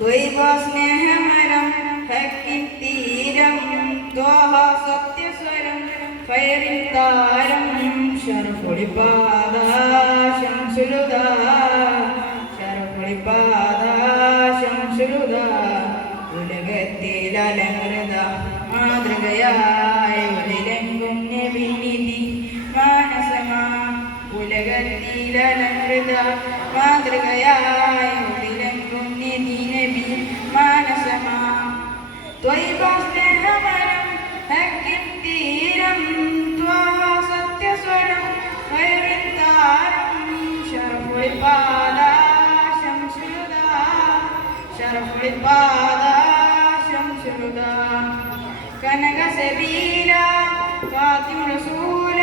ത്വൈവ സ്നേഹമരം ഹക്കിൻ തീരം ത്വാഹ സത്യസ്വരം ഫയറിൻ താരം ശരഫൊളിപ്പാദ ശംസുലുദ ശരഫൊളിപ്പാദ ശംസുലുദ ഉലകത്തിൽ അലങ്കൃത മാതൃകയായ ഉലകെങ്കും നബിനിധി മാനസമാ ഉലകത്തിൽ അലങ്കൃത മാതൃകയായ സബീല ഫാത്തിമ റസൂല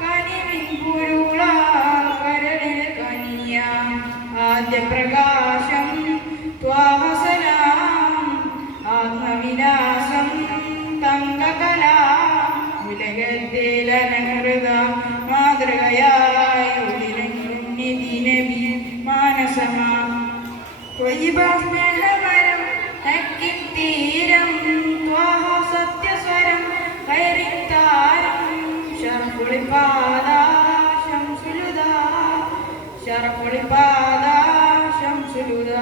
കനിവിൻ കുരുള കരളിൽ കനിയ. ആദ്യ പ്രകാശം ആത്മവിലാസം തങ്കകല. ശംസുലുദ ശർഫുളിപ്പാദ ശംസുലുദ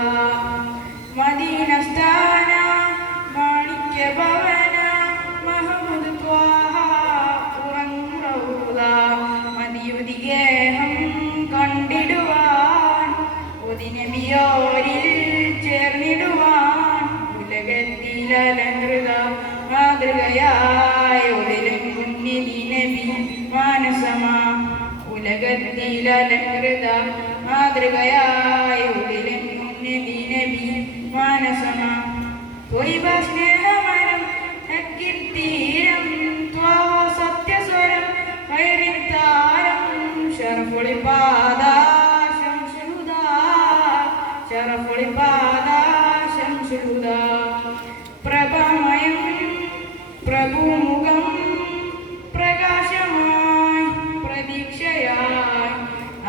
മദീന ഒതിനബിയോരിൽ ചേർന്നിടുവാൻ ഉലകത്തിലലങ്കൃത മാതൃകയായ ഒതിലങ്കുന്നിധി നബി മാനസമാ ഉലകത്തിലലങ്കൃത മാതൃകയായ ഒതിലങ്കുന്നിധി നബി മാനസമാ ത്വയിവ സ്നേഹമനം ഹക്കിൻ ത്വാ സത്യസ്വരം വൈരിൻ താരം ശർഫുളിപ്പാദ